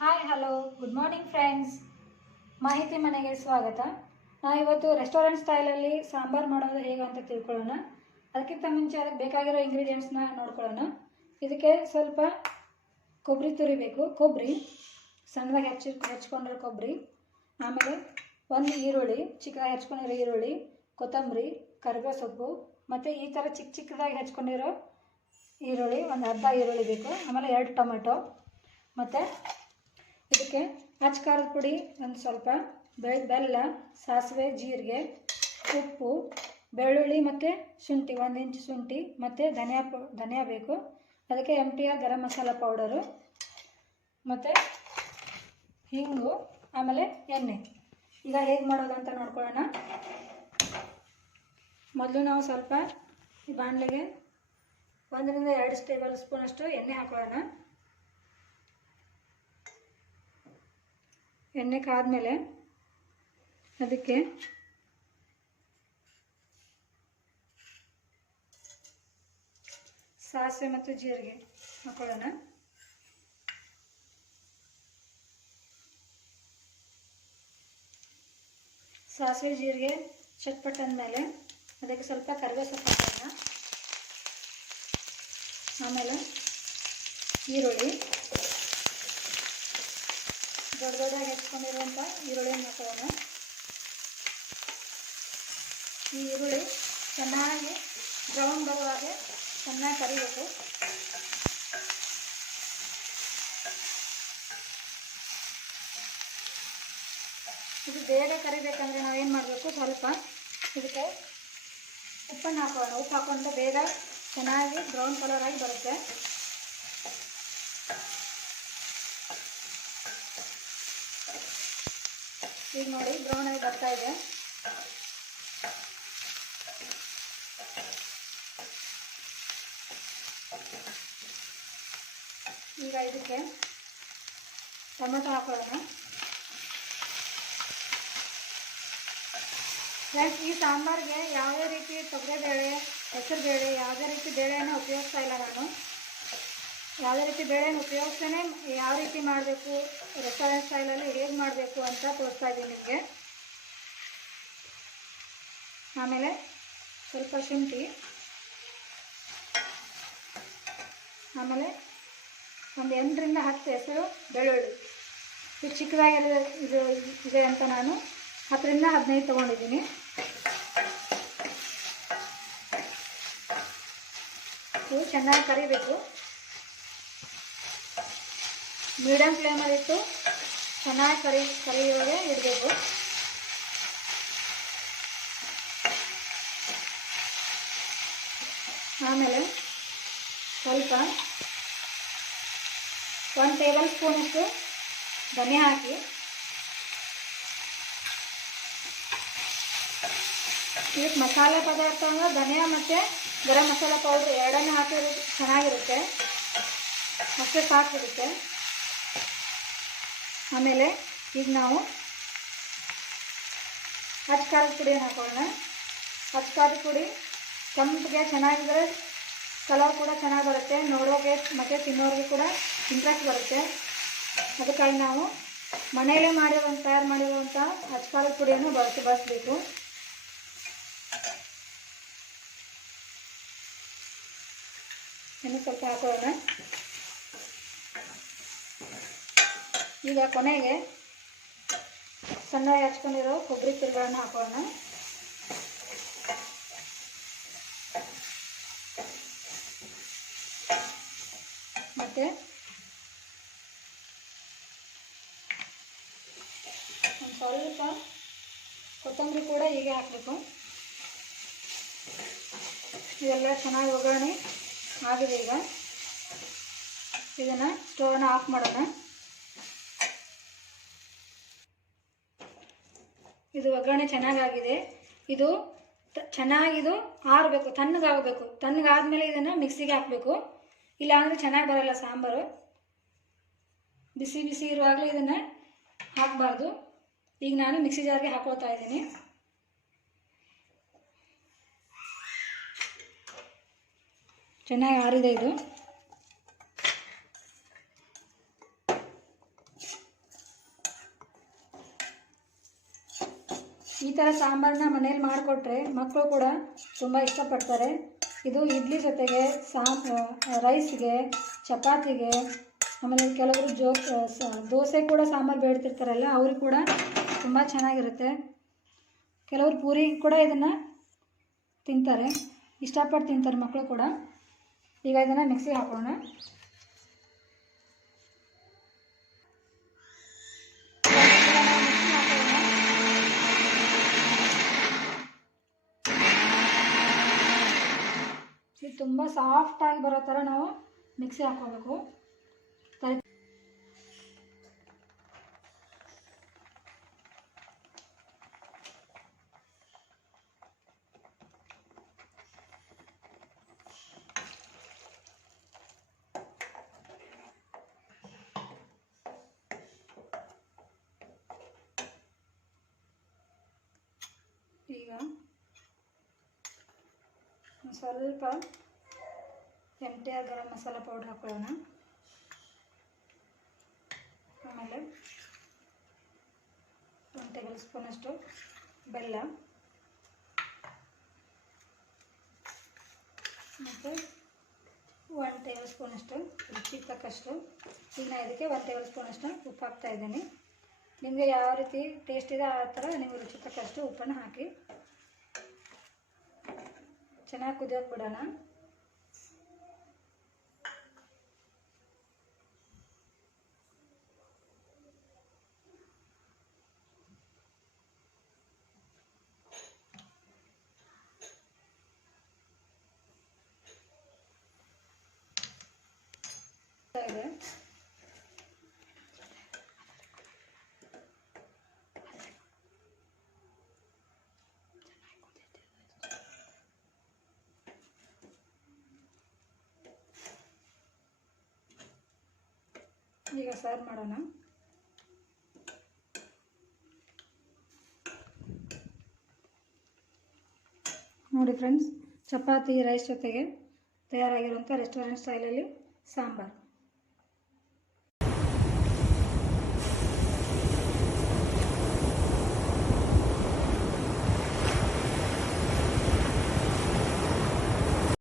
Hi hello good morning friends. ಮಾಹಿತಿ ಮನೆಗೆ ಸ್ವಾಗತ. ನಾವಿವತ್ತು ರೆಸ್ಟೋರೆಂಟ್ ಸ್ಟೈಲಲ್ಲಿ ಸಾಂಬಾರು ಮಾಡೋದು ಹೇಗೆ ಅಂತ ತಿಳ್ಕೊಳ್ಳೋಣ. ಅದಕ್ಕಿಂತ ಮುಂಚೆ ಅದಕ್ಕೆ ಬೇಕಾಗಿರೋ ಇಂಗ್ರೀಡಿಯೆಂಟ್ಸ್ನ ನೋಡ್ಕೊಳ್ಳೋಣ. ಇದಕ್ಕೆ ಸ್ವಲ್ಪ ಕೊಬ್ಬರಿ ತುರಿಬೇಕು. ಕೊಬ್ಬರಿ ಸಣ್ಣದಾಗಿ ಹೆಚ್ಕೊಂಡಿರೋ ಕೊಬ್ಬರಿ, ಆಮೇಲೆ ಒಂದು ಈರುಳ್ಳಿ, ಚಿಕ್ಕದಾಗಿ ಹೆಚ್ಕೊಂಡಿರೋ ಈರುಳ್ಳಿ, ಕೊತ್ತಂಬರಿ, ಕರಿಬೇವು ಸೊಪ್ಪು, ಮತ್ತು ಈ ಥರ ಚಿಕ್ಕ ಚಿಕ್ಕದಾಗಿ ಹೆಚ್ಕೊಂಡಿರೋ ಈರುಳ್ಳಿ, ಒಂದು ಅರ್ಧ ಈರುಳ್ಳಿ ಬೇಕು. ಆಮೇಲೆ 2 ಟೊಮೆಟೊ, ಮತ್ತು ಇದಕ್ಕೆ ಅಚ್ಚ ಖಾರದ ಪುಡಿ ಒಂದು ಸ್ವಲ್ಪ, ಬೆಲ್ಲ, ಸಾಸಿವೆ, ಜೀರಿಗೆ, ಉಪ್ಪು, ಬೆಳ್ಳುಳ್ಳಿ ಮತ್ತು ಶುಂಠಿ, 1 ಇಂಚ್ ಶುಂಠಿ, ಮತ್ತು ಧನಿಯಾ ಬೇಕು. ಅದಕ್ಕೆ MTR ಗರಂ ಮಸಾಲ ಪೌಡರು, ಮತ್ತು ಹಿಂಗು, ಆಮೇಲೆ ಎಣ್ಣೆ. ಈಗ ಹೇಗೆ ಮಾಡೋದು ಅಂತ ನೋಡ್ಕೊಳ್ಳೋಣ. ಮೊದಲು ನಾವು ಸ್ವಲ್ಪ ಈ ಬಾಣಲೆಗೆ 1 ರಿಂದ 2 ಟೇಬಲ್ ಸ್ಪೂನಷ್ಟು ಎಣ್ಣೆ ಹಾಕೊಳ್ಳೋಣ. ಎಣ್ಣೆ ಕಾದ್ಮೇಲೆ ಅದಕ್ಕೆ ಸಾಸಿವೆ ಮತ್ತು ಜೀರಿಗೆ ಹಾಕೊಳ್ಳೋಣ. ಸಾಸಿವೆ ಜೀರಿಗೆ ಚಟ್ಪಟ್ ಅಂದಮೇಲೆ ಅದಕ್ಕೆ ಸ್ವಲ್ಪ ಕರಿಬೇವು ಸೊಪ್ಪು ಹಾಕೋಣ. ಆಮೇಲೆ ಈರುಳ್ಳಿ, ದೊಡ್ಡದಾಗಿ ಹೆಚ್ಕೊಂಡಿರುವಂಥ ಈರುಳ್ಳಿಯನ್ನು ಹಾಕೋಣ. ಈ ಈರುಳ್ಳಿ ಚೆನ್ನಾಗಿ ಬ್ರೌನ್ ಬರುವಾಗೆ ಚೆನ್ನಾಗಿ ಕರಿಬೇಕು. ಇದು ಬೇಗ ಕರಿಬೇಕಂದ್ರೆ ನಾವೇನು ಮಾಡಬೇಕು, ಸ್ವಲ್ಪ ಇದಕ್ಕೆ ಉಪ್ಪನ್ನು ಹಾಕೋಣ. ಉಪ್ಪು ಹಾಕ್ಕೊಂಡು ಬೇಗ ಚೆನ್ನಾಗಿ ಬ್ರೌನ್ ಕಲರ್ ಆಗಿ ಬರುತ್ತೆ. ಈಗ ನೋಡಿ ಬ್ರೌನ್ ಆಗಿ ಬರ್ತಾ ಇದೆ. ಈಗ ಇದಕ್ಕೆ ಟೊಮೆಟೊ ಹಾಕೊಳ್ಳೋಣ. ಫ್ರೆಂಡ್ಸ್, ಈ ಸಾಂಬಾರಿಗೆ ಯಾವುದೇ ರೀತಿ ತೊಗರಿಬೇಳೆ, ಹೆಸರುಬೇಳೆ, ಯಾವುದೇ ರೀತಿ ಬೇಳೆಯನ್ನು ಉಪಯೋಗಿಸ್ತಾ ಇಲ್ಲ ನಾನು. ಯಾವುದೇ ರೀತಿ ಬೇಳೆಯನ್ನು ಉಪಯೋಗಿಸ್ತೇನೆ ಯಾವ ರೀತಿ ಮಾಡಬೇಕು, ರೆಸ್ಟೋರೆಂಟ್ ಸ್ಟೈಲಲ್ಲಿ ಹೇಗೆ ಮಾಡಬೇಕು ಅಂತ ತೋರಿಸ್ತಾ ಇದ್ದೀನಿ ನಿಮಗೆ. ಆಮೇಲೆ ಸ್ವಲ್ಪ ಶುಂಠಿ, ಆಮೇಲೆ ಒಂದು 8 ರಿಂದ 10 ಹೆಸರು ಬೆಳ್ಳುಳ್ಳಿ. ಇದು ಚಿಕ್ಕದಾಗಿರೋ ಇದು ಇದೆ ಅಂತ ನಾನು 10 ರಿಂದ 15 ತೊಗೊಂಡಿದ್ದೀನಿ. ಇದು ಚೆನ್ನಾಗಿ ಕರಿಬೇಕು. ಮೀಡಿಯಮ್ ಫ್ಲೇಮಲ್ಲಿಟ್ಟು ಚೆನ್ನಾಗಿ ಕರಿಯೋಗೆ ಇಡಬೇಕು. ಆಮೇಲೆ ಸ್ವಲ್ಪ 1 ಟೇಬಲ್ ಸ್ಪೂನಷ್ಟು ಧನಿಯಾ ಹಾಕಿ, ಇದಕ್ಕೆ ಮಸಾಲೆ ಪದಾರ್ಥ ಅಂದರೆ ಧನಿಯಾ ಮತ್ತು ಗರಂ ಮಸಾಲ ಪೌಡ್ರ್ ಎರಡನ್ನೂ ಹಾಕಿದ್ರೆ ಚೆನ್ನಾಗಿರುತ್ತೆ, ಅಷ್ಟೇ ಸಾಕಿರುತ್ತೆ. ಆಮೇಲೆ ಈಗ ನಾವು ಅಚ್ಚ ಖಾರದ ಪುಡಿಯನ್ನು ಹಾಕೋಣ. ಅಚ್ಚ ಖಾರದ ಪುಡಿ ಕೆಂಪಿಗೆ ಚೆನ್ನಾಗಿದ್ರೆ ಕಲರ್ ಕೂಡ ಚೆನ್ನಾಗಿ ಬರುತ್ತೆ, ನೋಡೋಕೆ ಮತ್ತು ತಿನ್ನೋರಿಗೆ ಕೂಡ ಇಂಟ್ರೆಸ್ಟ್ ಬರುತ್ತೆ. ಅದಕ್ಕಾಗಿ ನಾವು ಮನೆಯಲ್ಲೇ ತಯಾರು ಮಾಡಿರುವಂಥ ಅಚ್ಚ ಖಾರದ ಪುಡಿಯನ್ನು ಬಳಸಬೇಕು. ಇನ್ನು ಸ್ವಲ್ಪ ಹಾಕೋಣ. ಈಗ ಕೊನೆಗೆ ಸಣ್ಣದಾಗಿ ಹಚ್ಕೊಂಡಿರೋ ಕೊಬ್ಬರಿ ತುರಿಗಳನ್ನು ಹಾಕೋಣ. ಮತ್ತು ಒಂದು ಸ್ವಲ್ಪ ಕೊತ್ತಂಬರಿ ಕೂಡ ಹೀಗೆ ಹಾಕಬೇಕು. ಇದೆಲ್ಲ ಚೆನ್ನಾಗಿ ಒಗ್ಗರಣೆ ಆಗಿದೆ. ಈಗ ಇದನ್ನು ಸ್ಟೋವನ್ನು ಆಫ್ ಮಾಡೋಣ. ಇದು ಒಗ್ಗರಣೆ ಚೆನ್ನಾಗಾಗಿದೆ. ಇದು ಚೆನ್ನಾಗಿದು ಆರಬೇಕು, ತಣ್ಣಗಾಗಬೇಕು. ತಣ್ಣಗಾದ್ಮೇಲೆ ಇದನ್ನು ಮಿಕ್ಸಿಗೆ ಹಾಕಬೇಕು, ಇಲ್ಲಾಂದರೆ ಚೆನ್ನಾಗಿ ಬರೋಲ್ಲ ಸಾಂಬಾರು. ಬಿಸಿ ಬಿಸಿ ಇರುವಾಗಲೇ ಇದನ್ನು ಹಾಕಬಾರ್ದು. ಈಗ ನಾನು ಮಿಕ್ಸಿ ಜಾರ್ಗೆ ಹಾಕೋತಾ ಇದ್ದೀನಿ. ಚೆನ್ನಾಗಿ ಆರಿದೆ ಇದು. ಥರ ಸಾಂಬಾರನ್ನ ಮನೇಲಿ ಮಾಡಿಕೊಟ್ರೆ ಮಕ್ಕಳು ಕೂಡ ತುಂಬ ಇಷ್ಟಪಡ್ತಾರೆ. ಇದು ಇಡ್ಲಿ ಜೊತೆಗೆ ರೈಸ್ಗೆ, ಚಪಾತಿಗೆ, ಆಮೇಲೆ ಕೆಲವರು ದೋಸೆ ಕೂಡ ಸಾಂಬಾರು ಬೇಡ್ತಿರ್ತಾರಲ್ಲ ಅವ್ರಿಗೆ ಕೂಡ ತುಂಬ ಚೆನ್ನಾಗಿರುತ್ತೆ. ಕೆಲವರು ಪೂರಿ ಕೂಡ ಇದನ್ನು ತಿಂತಾರೆ, ಇಷ್ಟಪಟ್ಟು ತಿಂತಾರೆ ಮಕ್ಕಳು ಕೂಡ. ಈಗ ಇದನ್ನು ಮಿಕ್ಸಿಗೆ ಹಾಕೋಣ. ಇದು ತುಂಬ ಸಾಫ್ಟಾಗಿ ಬರೋ ಥರ ನಾವು ಮಿಕ್ಸಿ ಹಾಕ್ಕೋಬೇಕು. ಈಗ ಸ್ವಲ್ಪ MTR ಗರಂ ಮಸಾಲ ಪೌಡ್ರ್ ಹಾಕೊಳ್ಳೋಣ. ಆಮೇಲೆ 1 ಟೇಬಲ್ ಸ್ಪೂನಷ್ಟು ಬೆಲ್ಲ ಮತ್ತು 1 ಟೇಬಲ್ ಸ್ಪೂನಷ್ಟು ರುಚಿಗೆ ತಕ್ಕಷ್ಟು. ಈಗ ನಾನು ಇದಕ್ಕೆ 1 ಟೇಬಲ್ ಸ್ಪೂನಷ್ಟು ಉಪ್ಪು ಹಾಕ್ತಾ ಇದ್ದೀನಿ. ನಿಮಗೆ ಯಾವ ರೀತಿ ಟೇಸ್ಟ್ ಇದೆ ಆ ಥರ ನಿಮಗೆ ರುಚಿ ತಕ್ಕಷ್ಟು ಉಪ್ಪನ್ನು ಹಾಕಿ ಚೆನ್ನಾಗಿ ಕುದಿಯೋಕೆ ಬಿಡೋಣ. ಇದೆ ಈಗ ಸರ್ವ್ ಮಾಡೋಣ. ನೋಡಿ ಫ್ರೆಂಡ್ಸ್, ಚಪಾತಿ ರೈಸ್ ಜೊತೆಗೆ ತಯಾರಾಗಿರುವಂಥ ರೆಸ್ಟೋರೆಂಟ್ ಸ್ಟೈಲಲ್ಲಿ ಸಾಂಬಾರು.